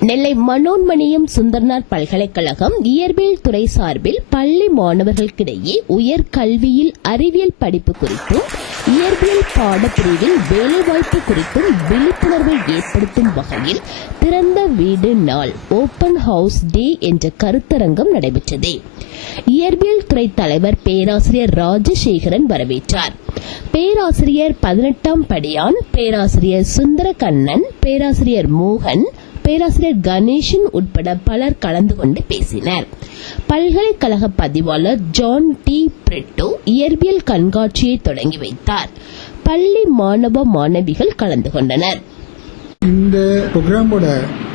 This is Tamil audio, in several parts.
நெல்லை மனோன்மணியம் சுந்தர்னார் பல்கலைக்கழகம் இயற்பியல் துறை சார்பில் பள்ளி மாணவர்களுக்கிடையே உயர் கல்வியில் அறிவியல் படிப்பு குறித்தும் இயற்பியல் பாடப்பிரிவில் வேலைவாய்ப்பு குறித்தும் விழிப்புணர்வை ஏற்படுத்தும் வகையில் திறந்த வீடு நாள் ஓபன் ஹவுஸ் டே என்ற கருத்தரங்கம் நடைபெற்றது. இயற்பியல் துறை தலைவர் பேராசிரியர் ராஜசேகரன் வரவேற்றார். பேராசிரியர் பதினெட்டாம் படியான் பேராசிரியர் சுந்தரகண்ணன் பேராசிரியர் மோகன் பேராசிரியர் கணேசன் உட்பட பலர் கலந்து கொண்டு பேசினர். பல்கலைக்கழக பதிவாளர் ஜான் டி பிரிட்டோ இயற்பியல் கண்காட்சியை தொடங்கி வைத்தார். பள்ளி மாணவ மாணவிகள் கலந்து கொண்டனர். இந்த ப்ரோக்ராமோட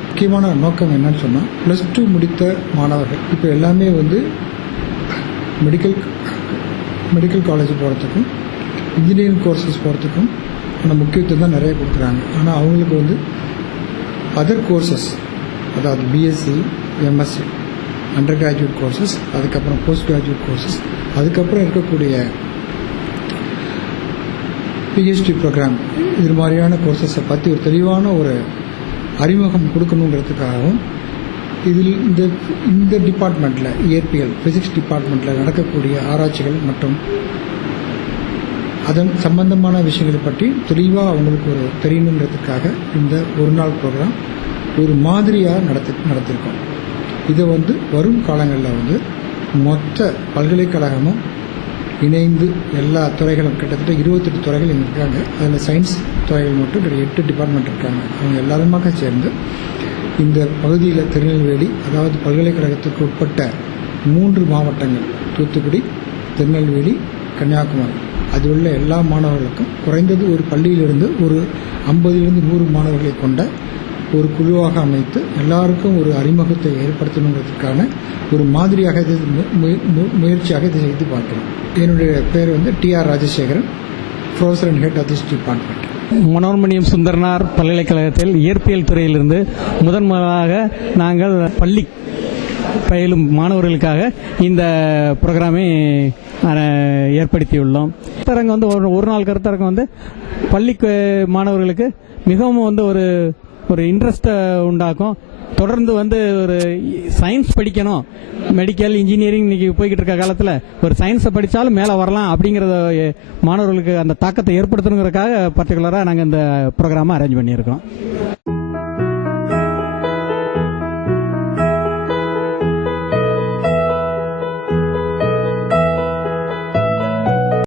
முக்கியமான நோக்கம் என்னன்னு சொன்னால் ப்ளஸ் டூ முடித்த மாணவர்கள். இப்போ எல்லாமே வந்து மெடிக்கல் மெடிக்கல் காலேஜ் போகிறதுக்கும் இன்ஜினியரிங் கோர்சஸ் போகிறதுக்கும் அந்த முக்கியத்துவம் தான் நிறைய கொடுக்குறாங்க. ஆனால் அவங்களுக்கு வந்து அதர் கோர்சஸ் அதாவது BSc MSc under graduate courses அதுக்கப்புறம் போஸ்ட் கிராஜுவேட் கோர்சஸ் அதுக்கப்புறம் இருக்கக்கூடிய பிஹெச்டி ப்ரோக்ராம் இது மாதிரியான கோர்சஸை பற்றி ஒரு தெளிவான ஒரு அறிமுகம் கொடுக்கணுங்கிறதுக்காகவும் இதில் இந்த இந்த டிபார்ட்மெண்ட்டில் இயற்பியல் ஃபிசிக்ஸ் டிபார்ட்மெண்ட்டில் நடக்கக்கூடிய ஆராய்ச்சிகள் மற்றும் அதன் சம்பந்தமான விஷயங்களை பற்றி தெளிவாக அவங்களுக்கு ஒரு தெரியணுங்கிறதுக்காக இந்த ஒரு நாள் ப்ரோக்ராம் ஒரு மாதிரியாக நடத்தி நடத்திருக்கோம். இதை வந்து வரும் காலங்களில் வந்து மொத்த பல்கலைக்கழகமும் இணைந்து எல்லா துறைகளும் கிட்டத்தட்ட இருபத்தெட்டு துறைகள் இங்கே இருக்காங்க அதில் சயின்ஸ் துறைகள் மட்டும் கிட்ட எட்டு டிபார்ட்மெண்ட் இருக்காங்க. அவங்க எல்லாருமாக சேர்ந்து இந்த பகுதியில் திருநெல்வேலி அதாவது பல்கலைக்கழகத்துக்கு உட்பட்ட மூன்று மாவட்டங்கள் தூத்துக்குடி திருநெல்வேலி கன்னியாகுமரி. அதில் உள்ள எல்லா மாணவர்களுக்கும் குறைந்தது ஒரு பள்ளியிலிருந்து ஒரு ஐம்பதிலிருந்து நூறு மாணவர்களை கொண்ட ஒரு குழுவாக அமைத்து எல்லாருக்கும் ஒரு அறிமுகத்தை ஏற்படுத்தணுங்கிறதுக்கான ஒரு மாதிரியாக இது மு- மு- முயற்சியாக இதை செய்து பார்க்கிறோம். என்னுடைய பேர் வந்து T R Rajasekaran professor and head of this department Manonmaniam Sundaranar பல்கலைக்கழகத்தில் இயற்பியல் துறையிலிருந்து முதன் முதலாக நாங்கள் பள்ளி பயிலும் மாணவர்களுக்காக இந்த ப்ரோக்ராமை ஏற்படுத்தியுள்ளோம். கருத்தரங்கம் வந்து ஒரு ஒரு நாள் கருத்தரங்கம் வந்து பள்ளி மாணவர்களுக்கு மிகவும் வந்து ஒரு ஒரு இன்ட்ரெஸ்ட்டை உண்டாக்கும். தொடர்ந்து வந்து ஒரு சயின்ஸ் படிக்கணும். மெடிக்கல் இன்ஜினியரிங் இன்னைக்கு போய்கிட்டு இருக்க காலத்தில் ஒரு சயின்ஸை படித்தாலும் மேலே வரலாம் அப்படிங்கிறத மாணவர்களுக்கு அந்த தாக்கத்தை ஏற்படுத்தணுங்கிறதுக்காக பர்டிகுலராக நாங்கள் இந்த ப்ரோக்ராமை அரேஞ்ச் பண்ணியிருக்கோம்.